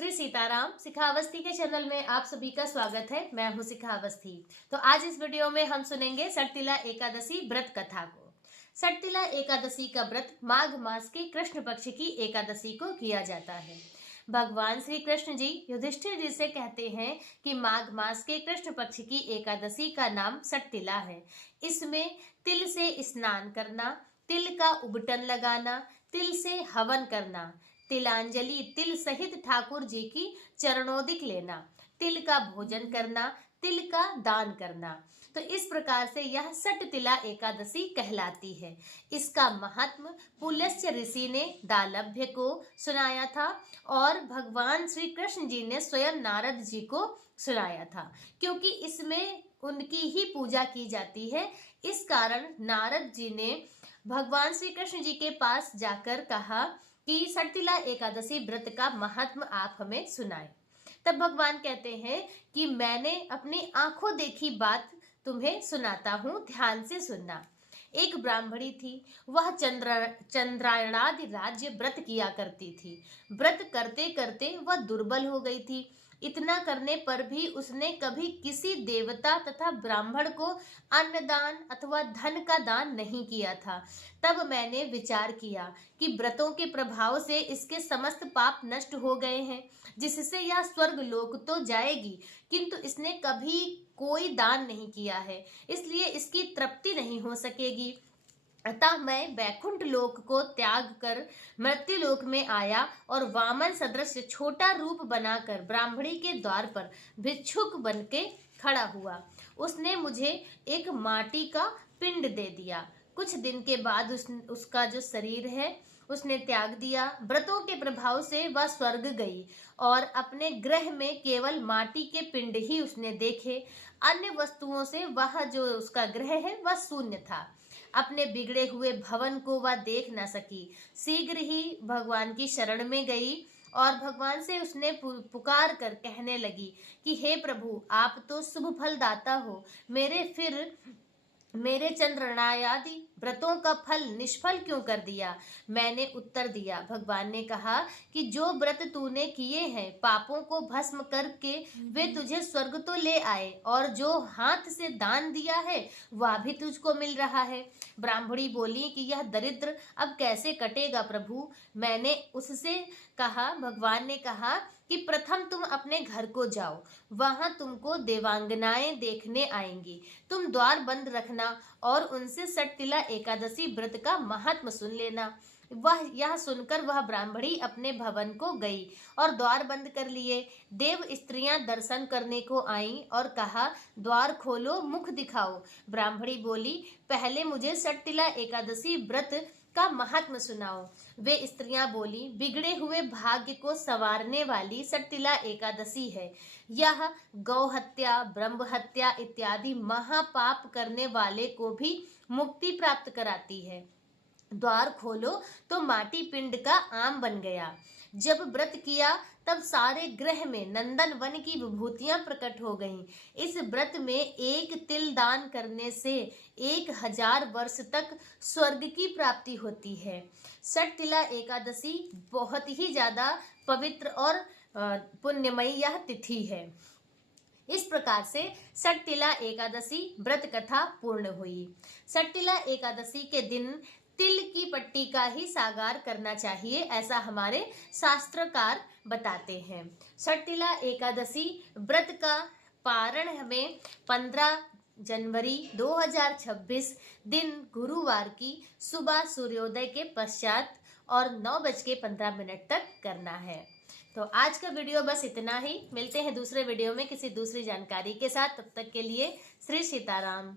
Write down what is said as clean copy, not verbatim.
श्री सीताराम शिखावस्थी के चैनल में आप सभी का स्वागत है। मैं हूं शिखावस्थी। तो आज इस वीडियो में हम सुनेंगे सटतिला एकादशी व्रत कथा को। सटतिला एकादशी का व्रत माघ मास के कृष्ण पक्ष की एकादशी को किया जाता है। भगवान श्री कृष्ण जी युधिष्ठिर जी से कहते हैं कि माघ मास के कृष्ण पक्ष की एकादशी का नाम सटतिला है। इसमें तिल से स्नान करना, तिल का उबटन लगाना, तिल से हवन करना, तिलांजलि तिल सहित ठाकुर जी की चरणोदिक लेना, तिल का भोजन करना, तिल का दान करना। तो इस प्रकार से यह सटतिला एकादशी कहलाती है। इसका महात्म पुलस्त्य ऋषि ने दालभ्य को सुनाया था और भगवान श्री कृष्ण जी ने स्वयं नारद जी को सुनाया था, क्योंकि इसमें उनकी ही पूजा की जाती है। इस कारण नारद जी ने भगवान श्री कृष्ण जी के पास जाकर कहा कि सटतिला एकादशी व्रत का महात्म आप हमें सुनाएं। तब भगवान कहते हैं कि मैंने अपनी आंखों देखी बात तुम्हें सुनाता हूँ, ध्यान से सुनना। एक ब्राह्मणी थी, वह चंद्रायणादि राज्य व्रत किया करती थी। व्रत करते करते वह दुर्बल हो गई थी। इतना करने पर भी उसने कभी किसी देवता तथा ब्राह्मण को अन्नदान अथवा धन का दान नहीं किया था। तब मैंने विचार किया कि व्रतों के प्रभाव से इसके समस्त पाप नष्ट हो गए हैं, जिससे यह स्वर्ग लोक तो जाएगी, किंतु इसने कभी कोई दान नहीं किया है, इसलिए इसकी तृप्ति नहीं हो सकेगी। अतः मैं वैकुंठ लोक को त्याग कर मृत्यु लोक में आया और वामन सदृश छोटा रूप बनाकर ब्राह्मणी के द्वार पर भिक्षुक बन के खड़ा हुआ। उसने मुझे एक माटी का पिंड दे दिया। कुछ दिन के बाद उसका जो शरीर है उसने त्याग दिया। व्रतों के प्रभाव से वह स्वर्ग गई और अपने गृह में केवल माटी के पिंड ही उसने देखे। अन्य वस्तुओं से वह जो उसका गृह है वह शून्य था। अपने बिगड़े हुए भवन को वह देख न सकी। शीघ्र ही भगवान की शरण में गई और भगवान से उसने पुकार कर कहने लगी कि हे प्रभु, आप तो शुभ फलदाता हो, मेरे चंद्रनायादि व्रतों का फल निष्फल क्यों कर दिया। मैंने उत्तर दिया। भगवान ने कहा कि जो व्रत तूने किए हैं पापों को भस्म करके वे तुझे स्वर्ग तो ले आए, और जो हाथ से दान दिया है वह भी तुझको मिल रहा है। ब्राह्मणी बोली कि यह दरिद्र अब कैसे कटेगा प्रभु। मैंने उससे कहा, भगवान ने कहा कि प्रथम तुम अपने घर को जाओ, वहां तुमको देवांगनाएं देखने आएंगी। तुम द्वार बंद रखना और उनसे सटतिला एकादशी व्रत का महात्म सुन लेना। यह सुनकर वह ब्राह्मणी अपने भवन को गई और द्वार बंद कर लिए। देव स्त्रियां दर्शन करने को आईं और कहा, द्वार खोलो, मुख दिखाओ। ब्राह्मणी बोली, पहले मुझे सटतिला एकादशी व्रत का महात्म सुनाओ। वे स्त्रियां बोली, बिगड़े हुए भाग्य को संवारने वाली सटतिला एकादशी है। यह गौ हत्या, ब्रह्म हत्या इत्यादि महापाप करने वाले को भी मुक्ति प्राप्त कराती है। द्वार खोलो तो माटी पिंड का आम बन गया। जब व्रत किया तब सारे ग्रह में नंदन वन की विभूतियां प्रकट हो गईं। इस व्रत में एक तिल दान करने से 1000 वर्ष तक स्वर्ग की प्राप्ति होती है। सटतिला एकादशी बहुत ही ज्यादा पवित्र और पुण्यमयी यह तिथि है। इस प्रकार से सटतिला एकादशी व्रत कथा पूर्ण हुई। सटतिला एकादशी के दिन तिल की पट्टी का ही सागार करना चाहिए, ऐसा हमारे शास्त्रकार बताते हैं। सटतिला एकादशी व्रत का पारण हमें 15 जनवरी 2026 दिन गुरुवार की सुबह सूर्योदय के पश्चात और 9:15 तक करना है। तो आज का वीडियो बस इतना ही। मिलते हैं दूसरे वीडियो में किसी दूसरी जानकारी के साथ। तब तक के लिए श्री सीताराम।